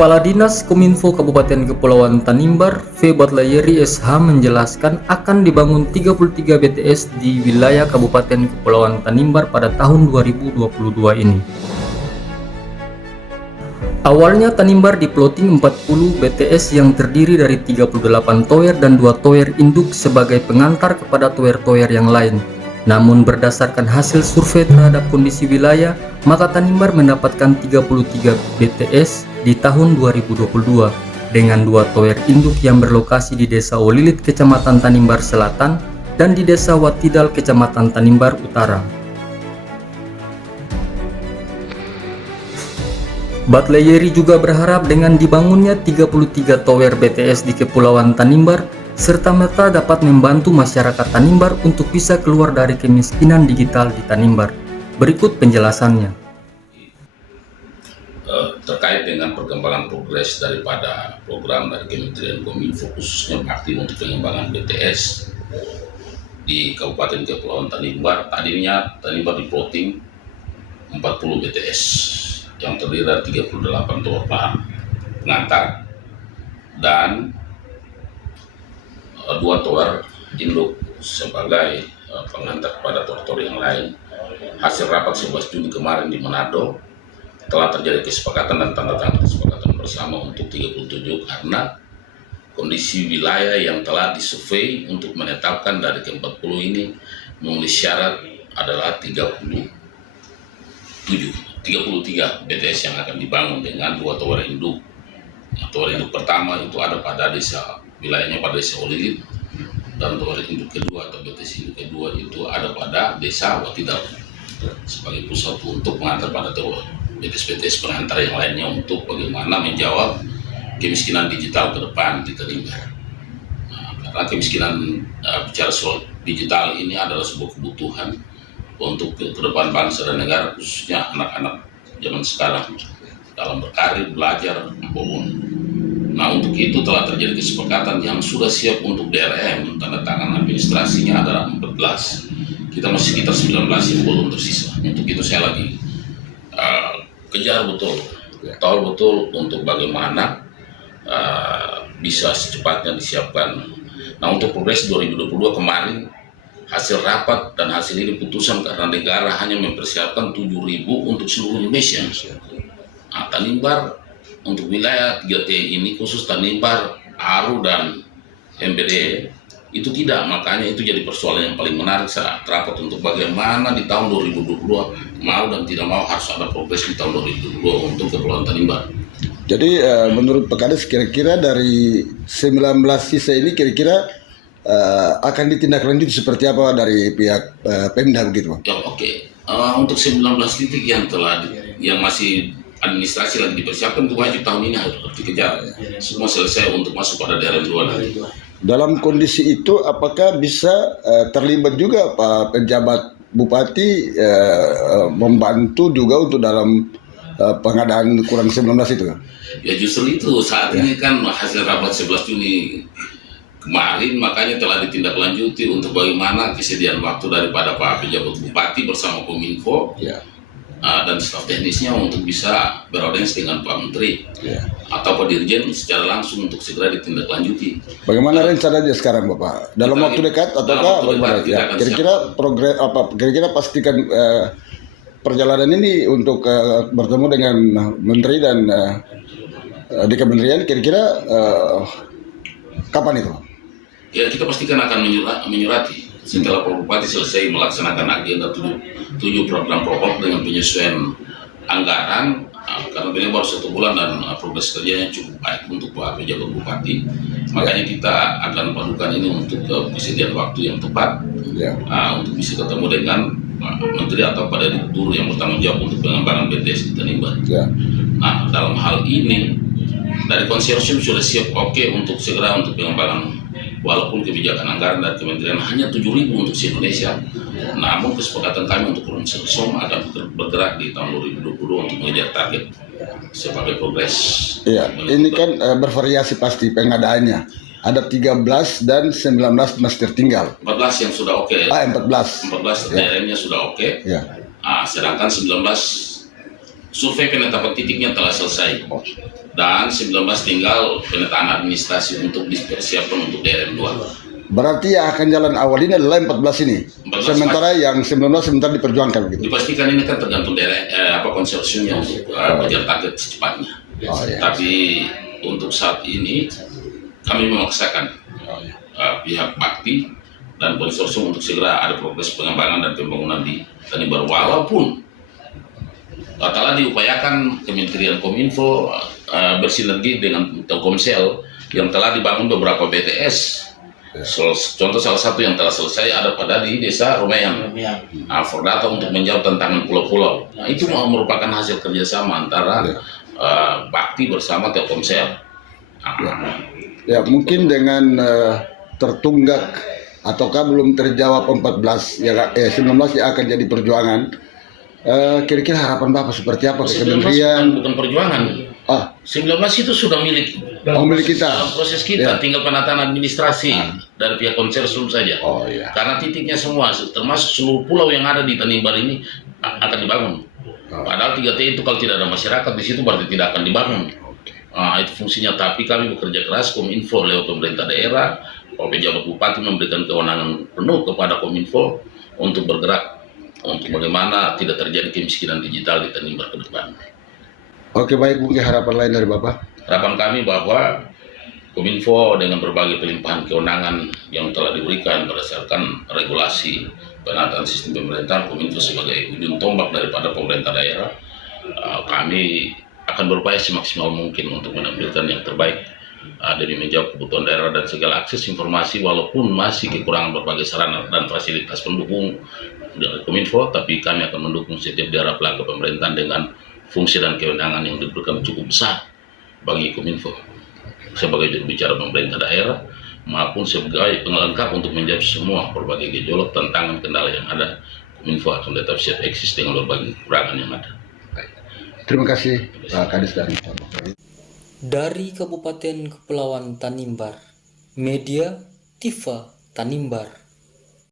Kepala Dinas Kominfo Kabupaten Kepulauan Tanimbar, V. Batlayeri SH menjelaskan akan dibangun 33 BTS di wilayah Kabupaten Kepulauan Tanimbar pada tahun 2022 ini. Awalnya Tanimbar diploting 40 BTS yang terdiri dari 38 tower dan 2 tower induk sebagai pengantar kepada tower-tower yang lain. Namun berdasarkan hasil survei terhadap kondisi wilayah, maka Tanimbar mendapatkan 33 BTS di tahun 2022 dengan 2 tower induk yang berlokasi di Desa Olilit, Kecamatan Tanimbar Selatan dan di Desa Watidal, Kecamatan Tanimbar Utara. Batlayeri juga berharap dengan dibangunnya 33 tower BTS di Kepulauan Tanimbar serta-merta dapat membantu masyarakat Tanimbar untuk bisa keluar dari kemiskinan digital di Tanimbar. Berikut penjelasannya. Terkait dengan perkembangan progres daripada program dari Kementerian Kominfo khususnya bakti untuk pengembangan BTS di Kabupaten Kepulauan Tanimbar, tadinya Tanimbar diploting 40 BTS yang terdiri dari 38 tower pengantar dan 2 tower induk sebagai pengantar kepada tower-tower yang lain. Hasil rapat 11 Juni kemarin di Manado telah terjadi kesepakatan dan tanda tangan kesepakatan bersama untuk 37 karena kondisi wilayah yang telah disurvei untuk menetapkan dari ke-40 ini memenuhi syarat adalah 33 BTS yang akan dibangun dengan 2 tower induk. Tower induk pertama itu ada pada wilayahnya pada Desa Olilit, dan tower induk kedua atau BTS induk kedua itu ada pada Desa Watidal sebagai pusat untuk mengantar pada tower BTS pengantar yang lainnya untuk bagaimana menjawab kemiskinan digital ke depan di Tanimbar. Karena kemiskinan bicara soal digital ini adalah sebuah kebutuhan untuk ke depan bangsa dan negara, khususnya anak-anak zaman sekarang dalam berkarir, belajar, maupun. Nah, untuk itu telah terjadi kesepakatan yang sudah siap untuk DRM, tanda tangan administrasinya adalah 14. Kita masih sekitar 19 yang belum tersisa. Untuk itu saya lagi kejar betul, tahu betul untuk bagaimana bisa secepatnya disiapkan. Nah, untuk progres 2022 kemarin hasil rapat dan hasil ini putusan karena negara hanya mempersiapkan 7.000 untuk seluruh Indonesia. Nah, Tanimbar untuk wilayah 3T ini khusus Tanimbar, Aru dan MBD itu tidak, makanya itu jadi persoalan yang paling menarik saat rapat untuk bagaimana di tahun 2022 mau dan tidak mau harus ada progres di tahun 2022 untuk Kepulauan Tanimbar. Jadi menurut Pak Kades kira-kira dari 19 sisa ini kira-kira akan ditindaklanjuti seperti apa dari pihak Pemda begitu Pak? Ya, oke. Untuk 19 titik yang masih administrasi lagi dipersiapkan itu wajib tahun ini harus dikejar. Semua selesai untuk masuk pada daerah 2 nanti. Dalam kondisi itu apakah bisa terlibat juga Pak penjabat Bupati membantu juga untuk dalam pengadaan kurang 19 itu? Ya justru itu saat ini kan hasil rapat 11 Juni kemarin makanya telah ditindaklanjuti untuk bagaimana kesediaan waktu daripada Pak penjabat Bupati bersama Kominfo dan staf teknisnya untuk bisa beraudiens dengan Pak Menteri atau Pak Dirjen secara langsung untuk segera ditindaklanjuti. Bagaimana rencananya sekarang Bapak? Dalam waktu dekat ataukah bagaimana? Kira-kira progres apa? Kira-kira pastikan perjalanan ini untuk bertemu dengan Menteri dan di Kementerian kira-kira kapan itu? Ya, kita pastikan akan menyurati setelah Pak Bupati selesai melaksanakan agenda 7 program pokok dengan penyesuaian anggaran, karena beliau baru 1 bulan dan progres kerjanya cukup baik untuk Pak penjabat Bupati. Makanya kita akan padukan ini untuk kesediaan waktu yang tepat untuk bisa ketemu dengan Pak Menteri atau pada Direktur yang bertanggung jawab untuk pengembangan BTS di Tanimbar. Nah, dalam hal ini dari konsorsium sudah siap untuk segera untuk pengembangan, walaupun kebijakan anggaran dari Kementerian hanya 7.000 untuk se-Indonesia, namun kesepakatan kami untuk konsorsium akan bergerak di tahun 2022 untuk mengejar target sebagai progres. Iya, ini kan bervariasi pasti pengadaannya. Ada 13 dan 19 masih tertinggal. 14 yang sudah oke. 14 DRM-nya sudah oke. Sedangkan 19 survei penetapan titiknya telah selesai dan 19 tinggal penataan administrasi untuk dipersiapkan untuk daerah 2. Berarti yang akan jalan awal ini adalah 14 ini. 14 Sementara yang 19 sebentar diperjuangkan begitu. Dipastikan ini kan tergantung daerah konsorsiumnya untuk mengejar target secepatnya. Oh, iya. Tapi untuk saat ini kami memaksakan pihak Bakti dan konsorsium untuk segera ada progres pengembangan dan pembangunan di Tanimbar, walaupun telah diupayakan Kementerian Kominfo bersinergi dengan Telkomsel yang telah dibangun beberapa BTS. Contoh salah satu yang telah selesai ada pada di desa Rumeang, Fordata untuk menjawab tantangan pulau-pulau. Nah, itu merupakan hasil kerjasama antara Bakti bersama Telkomsel. Ya mungkin dengan tertunggak ataukah belum terjawab 14 ya 19 yang akan jadi perjuangan. Kira-kira harapan Bapak seperti apa ke 19 kementerian? bukan perjuangan. 19 itu sudah milik milik kita. dalam proses kita, tinggal penataan administrasi dari pihak konsorsium saja. Oh iya. Karena titiknya semua, termasuk seluruh pulau yang ada di Tanimbar ini akan dibangun. Padahal 3T itu kalau tidak ada masyarakat di situ berarti tidak akan dibangun. Itu fungsinya. Tapi kami bekerja keras, Kominfo lewat pemerintah daerah, pejabat bupati memberikan kewenangan penuh kepada Kominfo untuk bergerak untuk bagaimana tidak terjadi kemiskinan digital di Tanimbar ke depan. Oke, baik, mungkin harapan lain dari Bapak. Harapan kami bahwa Kominfo dengan berbagai pelimpahan kewenangan yang telah diberikan berdasarkan regulasi penataan sistem pemerintahan, Kominfo sebagai ujung tombak daripada pemerintah daerah, kami akan berupaya semaksimal mungkin untuk menampilkan yang terbaik demi menjawab kebutuhan daerah dan segala akses informasi, walaupun masih kekurangan berbagai sarana dan fasilitas pendukung dari Kominfo, tapi kami akan mendukung setiap daerah pelaku pemerintahan dengan fungsi dan kewenangan yang diberikan cukup besar bagi Kominfo sebagai juru bicara pemerintah daerah maupun sebagai pengelengkap untuk menjawab semua berbagai gejolak, tantangan, kendala yang ada. Kominfo akan tetap siap eksis dengan berbagai kekurangan yang ada. Terima kasih Pak Kadis dan Dari Kabupaten Kepulauan Tanimbar, Media Tifa Tanimbar.